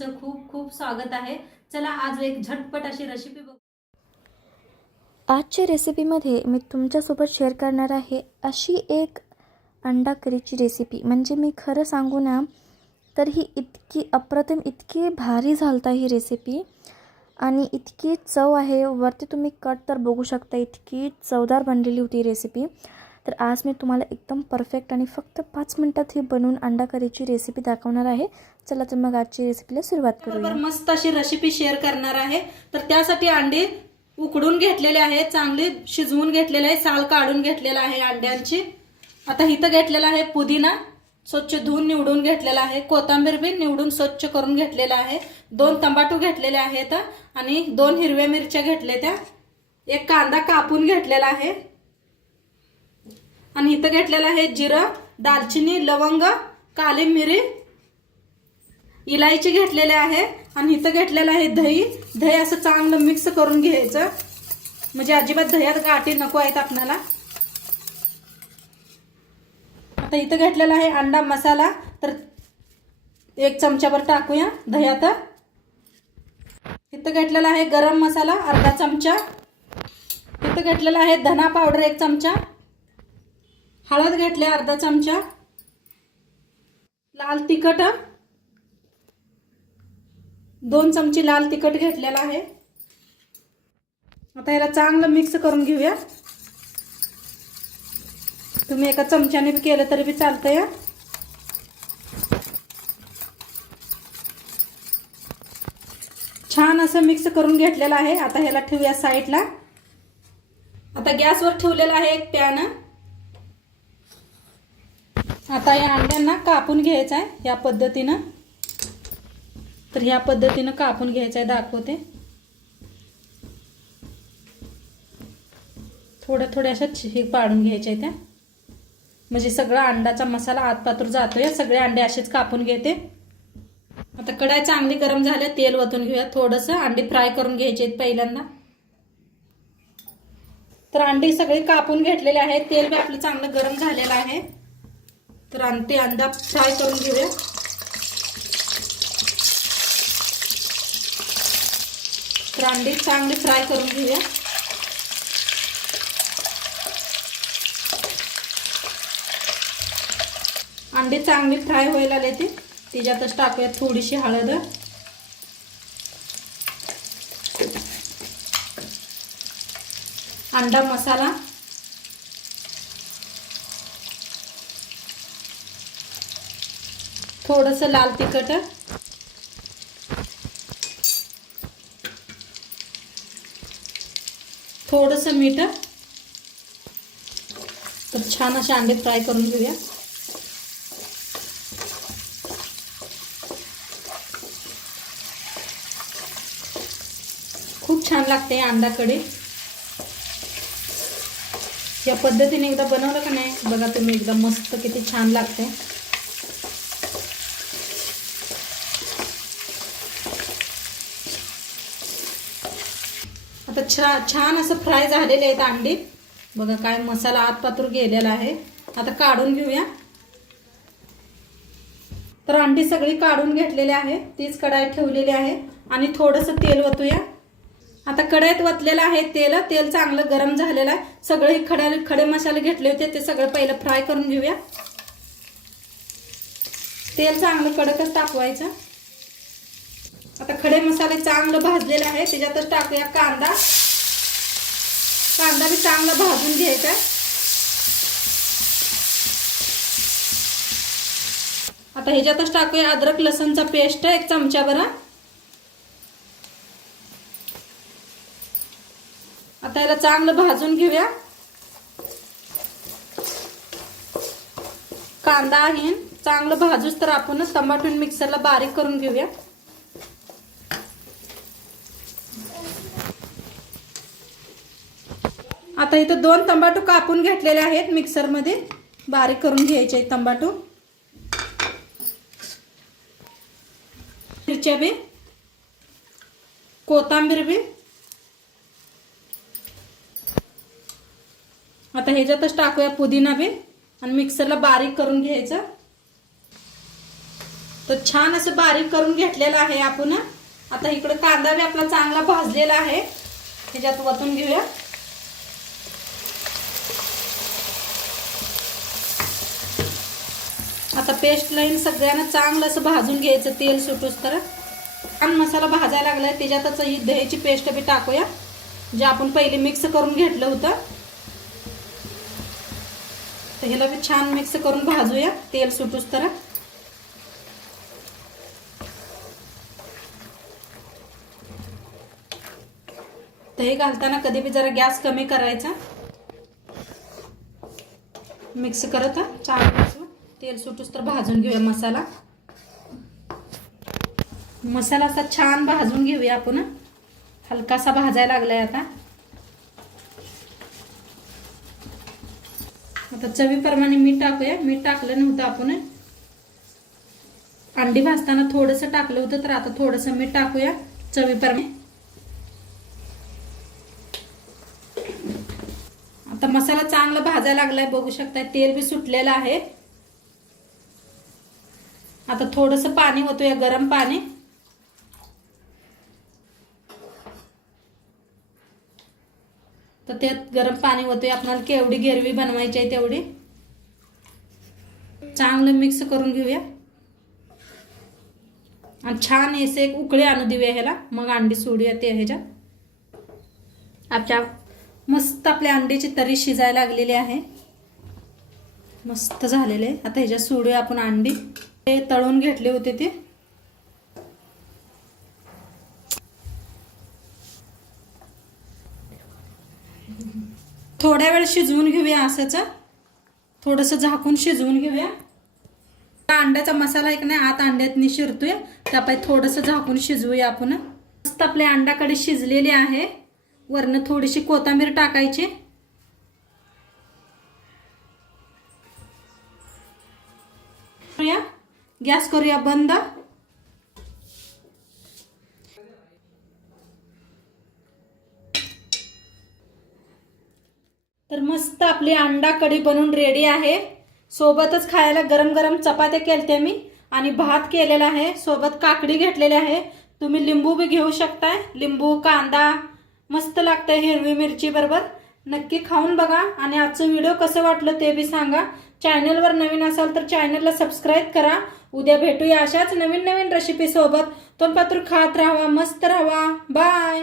तुमचं खूप खूप स्वागत आहे। चला आज एक झटपट अशी रेसिपी बघू। आजच्या रेसिपीमध्ये मी तुमच्यासोबत शेअर करणार आहे अशी एक अंडा करीची रेसिपी। म्हणजे मी खरं सांगू ना तर ही इतकी अप्रतिम इतकी भारी झालता ही रेसिपी आणि इतकी चव आहे। वरती तुम्ही कट तर बघू शकता, इतकी चवदार बनलेली होती रेसिपी। तर आज मी तुम्हाला एकदम परफेक्ट आणि फक्त 5 मिनिटात ही बनवून अंडा करीची रेसिपी दाखवणार आहे। चला तर मग आजची रेसिपीला सुरुवात करूया। मस्त अशी रेसिपी शेअर करणार आहे। तर त्यासाठी अंडे उकडून घेतलेले आहे, चांगले शिजवून घेतलेले आहे, साल काढून घेतलेला आहे अंड्यांची। आता इथं घेतलेला आहे पुदिना, स्वच्छ धुवून निवडून घेतलेला आहे। कोथिंबीर बी निवडून स्वच्छ करून घेतलेला आहे। 2 टमाटो घेतलेले आहेत आणि 2 हिरव्या मिरच्या घेतल्या, एक कांदा कापून घेतलेला आहे आणि इथं घेतलेला आहे जिरं, दालचिनी, लवंग, काली मिरी, इलायची घेतलेले आहे आणि इथं घेतलेला आहे दही। दही असं चांगलं मिक्स करून घ्यायचं, म्हणजे अजिबात दह्यात गाठी नको आहेत आपल्याला। आता इथं घेतलेला आहे अंडा मसाला, तर 1 चमचाभर टाकूया दह्यात। इथं घेतलेला आहे गरम मसाला अर्धा चमचा, इथं घेतलेला आहे धना पावडर 1 चमचा, हळद घेतले अर्धा चमचा, लाल तिखट 2 चमचे लाल तिखट घेतलेला आहे। आता याला चांगलं मिक्स करून घेऊया। तुम्ही एका चमच्याने भी केलं तरी भी चालतंय। छान असं मिक्स करून घेतलेलं आहे। आता ह्याला ठेवूया साईडला। आता गॅसवर ठेवलेला आहे एक पॅन। आता या अंड्यांना कापून घ्यायचं आहे या पद्धतीनं। तर ह्या पद्धतीनं कापून घ्यायचं आहे, दाखवते। थोड्या अशा हे पाडून घ्यायच्या त्या, म्हणजे सगळा अंड्याचा मसाला आत पातूर जातोय। सगळे अंडे असेच कापून घेते। आता कढाई चांगली गरम झाली, तेल ओतून घेऊया। थोडंसं अंडी फ्राय करून घ्यायचे पहिल्यांदा। तर अंडी सगळी कापून घेतलेले आहे, तेल बी आपलं चांगलं गरम झालेलं आहे। तर अंडा फ्राय करून घेऊया। तर अंडी चांगली फ्राय करून घेऊया। अंडी चांगली फ्राय व्हायला लागली, त्याच्यातच टाकूया थोडीशी हळद, अंडा मसाला, थोडंसं लाल तिखट, थोडंसं मीठ। तर छान असे अंडे फ्राय करून घेऊया। खूप छान लागते अंडा कढी। या पद्धतीने एकदा बनवलं का नाही बघा तुम्ही, एकदा मस्त किती छान लागते। आता छान असं फ्राय झालेले आहेत अंडी, बघा काय मसाला आत पातूर गेलेला आहे। आता काढून घेऊया। तर अंडी सगळी काढून घेतलेली आहे, तीच कढाई ठेवलेली आहे आणि थोडंसं तेल ओतूया। आता कढईत वतलेलं आहे तेल चांगलं गरम झालेलं आहे। सगळे खडे मसाले घेतले होते ते सगळं पहिलं फ्राय करून घेऊया। तेल चांगलं कडकच तापवायचं। आता खडे मसाले चांगलं भाजलेले आहे, त्याच्यातच टाकूया कांदा। कांदा भी चांगला भाजून घ्यायचा। आता ह्याच्यातच टाकूया अद्रक लसूणचा पेस्ट 1 चमचाभर। आता याला चांगलं भाजून घेऊया। कांदा आहे चांगलं भाजूस तर आपण टमाटो मिक्सरला बारीक करून घेऊया। आता इथं 2 टमाटो कापून घेतलेले आहेत, मिक्सर मध्ये बारीक करून घ्यायचे आहेत टमाटो। मिरच्या बी, कोथिंबीर बी। आता ह्याच्यातच टाकूया पुदिना बी आणि मिक्सरला बारीक करून घ्यायचं। तर छान असं बारीक करून घेतलेलं आहे आपण. आता इकडे कांदा बी आपला चांगला भाजलेला आहे, ह्याच्यात वतून घेऊया. आता पेस्ट लाईन सगळ्यांना चांगलं असं भाजून घ्यायचं, तेल सुटूस तर. छान मसाला भाजायला लागलाय, त्याच्यातच ही दह्याची पेस्ट बी टाकूया, जे आपण पहिले मिक्स करून घेतलं होतं. तर ह्याला बी छान मिक्स करून भाजूया, तेल सुटूस तर. दही घालताना कधी बी जरा गॅस कमी करायचा. मिक्स करत चांगलं तेल सुटूस तर भाजून घेऊया मसाला. मसाला असा छान भाजून घेऊया आपण. हलकासा भाजायला लागलाय आता. आता चवीप्रमाणे मीठ टाकूया. मीठ टाकलं नव्हतं आपण, अंडी भाजताना थोडंसं टाकलं होतं, तर आता थोडंसं मीठ टाकूया चवीप्रमाणे. आता मसाला चांगला भाजायला लागलाय, बघू शकताय तेल बी सुटलेलं आहे. आता थोडंसं पाणी ओतूया, गरम पाणी. तर त्यात गरम पाणी ओतूया. आपल्याला केवढी गिरवी बनवायची आहे तेवढी. चांगलं मिक्स करून घेऊया आणि छान असे एक उकळी आणू देऊया ह्याला. मग अंडी सोडूया ते ह्याच्यात. आपल्या मस्त आपल्या अंड्याची तरी शिजायला लागलेली आहे, मस्त झालेले. आता ह्याच्यात सोडूया आपण अंडी. ते तळून घेतले होते ते. थोड्या वेळ शिजवून घेऊया असंच, थोडंसं झाकून शिजवून घेऊया. अंड्याचा मसाला एक नाही आत अंड्यात शिरतोय, त्यापाई थोडंसं झाकून शिजवूया आपण. मस्त आपले अंडाकडे शिजलेले आहे. वरनं थोडीशी कोथिंबीर टाकायची. गॅस करूया बंद. तर मस्त आपली अंडा कढी बनवून रेडी आहे. सोबतच खायला गरम गरम चपात्या केलत्या मी आणि भात केलेला आहे. सोबत काकडी घेतलेली आहे. तुम्ही लिंबू बी घेऊ शकताय, लिंबू कांदा मस्त लागतंय हिरवी मिरची बरोबर. नक्की खाऊन बघा आणि आजचं व्हिडिओ कसं वाटलं ते बी सांगा. चॅनलवर नवीन असाल तर चॅनलला सबस्क्राईब करा. उद्या भेटूया अशाच नवीन नवीन रेसिपी सोबत. तोपर्यंत खात राहा, मस्त राहा. बाय.